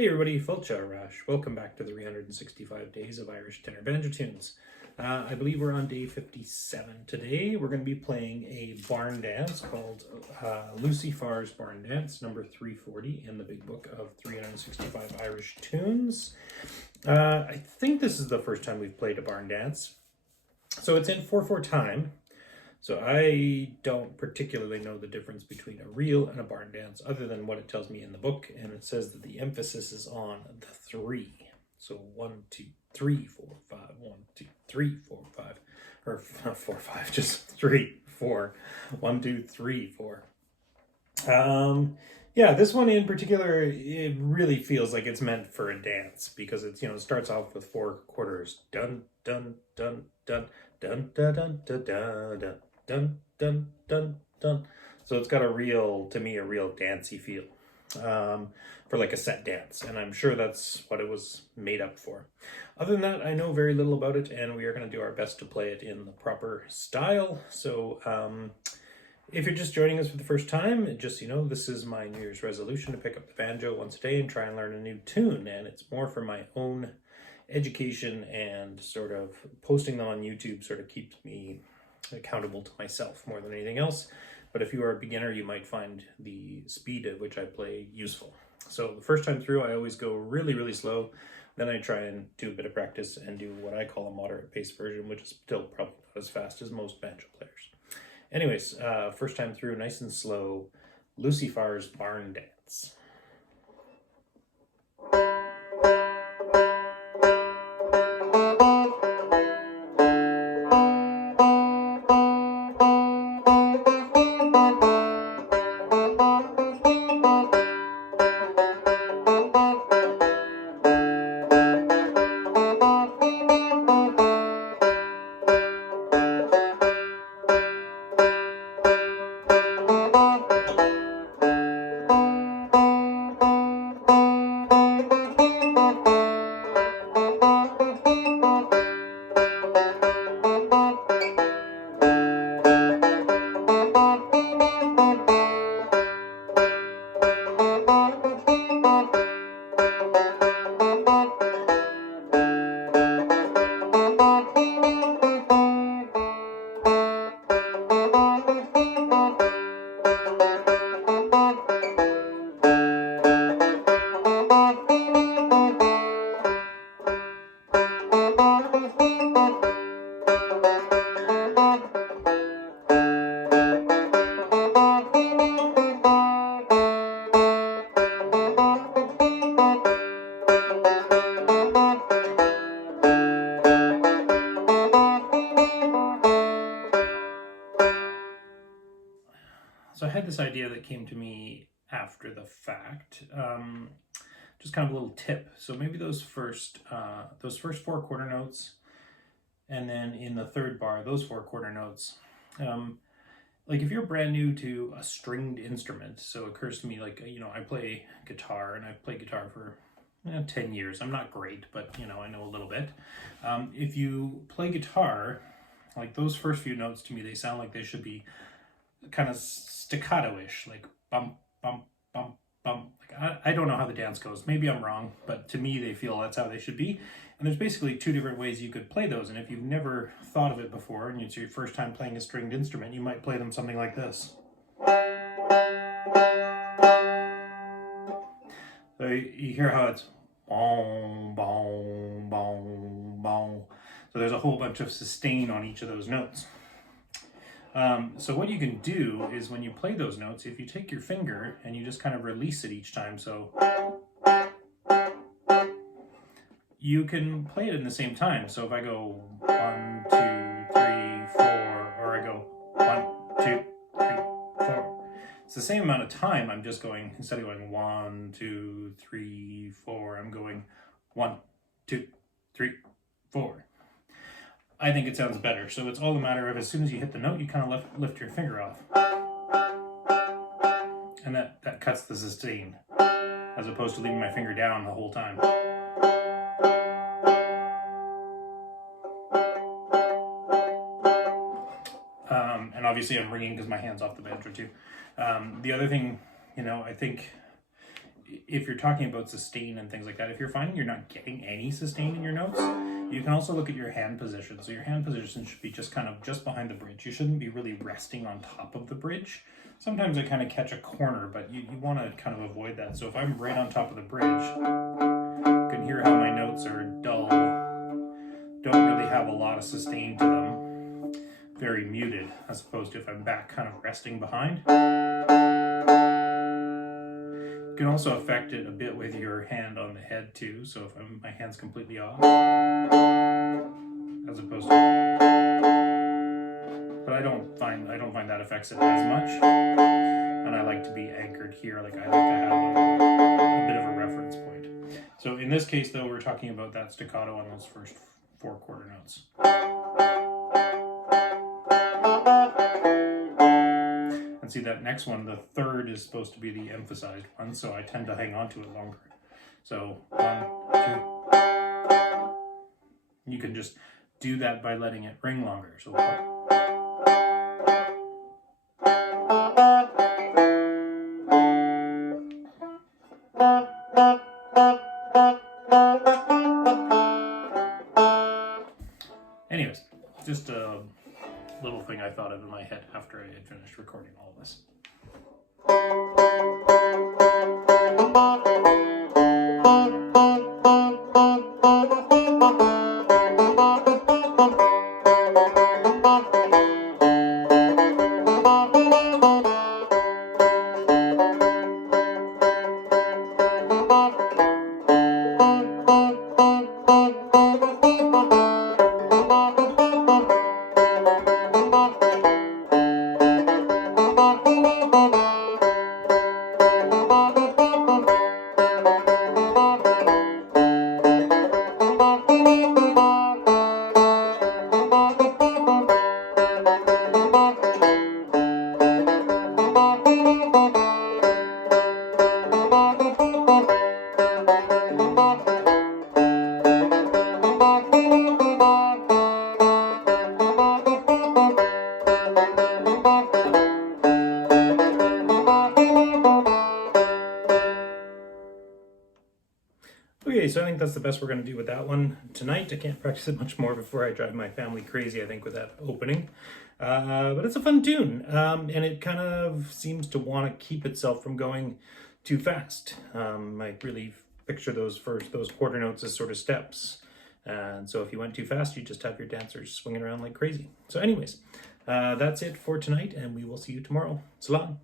Hey everybody, Fulcha Rash. Welcome back to the 365 Days of Irish Tenor Banjo Tunes. I believe we're on day 57 today. We're going to be playing a barn dance called Lucy Farr's Barn Dance, number 340 in the big book of 365 Irish Tunes. I think this is the first time we've played a barn dance. So it's in 4/4 time. So I don't particularly know the difference between a reel and a barn dance other than what it tells me in the book, and it says that the emphasis is on the 3. So 1, 2, 3, 4, 5, 1, 2, 3, 4, 5, or not 4, 5, just 3, 4, 1, 2, 3, 4. Yeah, this one in particular, it really feels like it's meant for a dance because it's, it starts off with 4 quarters. Dun, dun, dun, dun, dun, dun, dun, dun, dun, dun. Dun, dun, dun, dun. So it's got a real dancey feel for like a set dance, and I'm sure that's what it was made up for. Other than that, I know very little about it, and we are going to do our best to play it in the proper style. So if you're just joining us for the first time, just this is my New Year's resolution to pick up the banjo once a day and try and learn a new tune, and it's more for my own education, and sort of posting them on YouTube sort of keeps me accountable to myself more than anything else. But if you are a beginner, you might find the speed at which I play useful. So the first time through, I always go really slow. Then I try and do a bit of practice and do what I call a moderate pace version, which is still probably not as fast as most banjo players. Anyways, first time through, nice and slow, Lucy Farr's Barn Dance. So I had this idea that came to me after the fact, just kind of a little tip. So maybe those first 4 quarter notes, and then in the third bar, those 4 quarter notes. Like if you're brand new to a stringed instrument, so it occurs to me like, I play guitar, and I've played guitar for 10 years. I'm not great, but I know a little bit. If you play guitar, like those first few notes to me, they sound like they should be kind of staccato-ish, like bump, bump, bump, bump. Like I don't know how the dance goes. Maybe I'm wrong, but to me they feel that's how they should be. And there's basically 2 different ways you could play those. And if you've never thought of it before, and it's your first time playing a stringed instrument, you might play them something like this. So you hear how it's boom, boom, boom, boom. So there's a whole bunch of sustain on each of those notes. So what you can do is when you play those notes, if you take your finger and you just kind of release it each time, so you can play it in the same time. So if I go 1, 2, 3, 4, or I go 1, 2, 3, 4, it's the same amount of time. I'm just going, instead of going 1, 2, 3, 4, I'm going 1, 2, 3, 4. I think it sounds better. So it's all a matter of as soon as you hit the note, you kind of lift your finger off. And that cuts the sustain, as opposed to leaving my finger down the whole time. And obviously I'm ringing because my hand's off the banjo too. The other thing, I think if you're talking about sustain and things like that, if you're finding you're not getting any sustain in your notes, you can also look at your hand position. So your hand position should be just kind of just behind the bridge. You shouldn't be really resting on top of the bridge. Sometimes I kind of catch a corner, but you want to kind of avoid that. So if I'm right on top of the bridge, you can hear how my notes are dull, don't really have a lot of sustain to them, very muted, as opposed to if I'm back kind of resting behind. You can also affect it a bit with your hand on the head too. So if my hand's completely off, as opposed to, but I don't find that affects it as much. And I like to be anchored here. Like I like to have a bit of a reference point. So in this case, though, we're talking about that staccato on those first 4 quarter notes. And see that next one, the third is supposed to be the emphasized one, so I tend to hang on to it longer. So 1, 2. You can just do that by letting it ring longer. So anyways, just a little thing I thought of in my head after I had finished recording all of this. Okay, so I think that's the best we're going to do with that one tonight. I can't practice it much more before I drive my family crazy, I think, with that opening. But it's a fun tune, and it kind of seems to want to keep itself from going too fast. I really picture those quarter notes as sort of steps. And so if you went too fast, you just have your dancers swinging around like crazy. So anyways, that's it for tonight, and we will see you tomorrow. So long.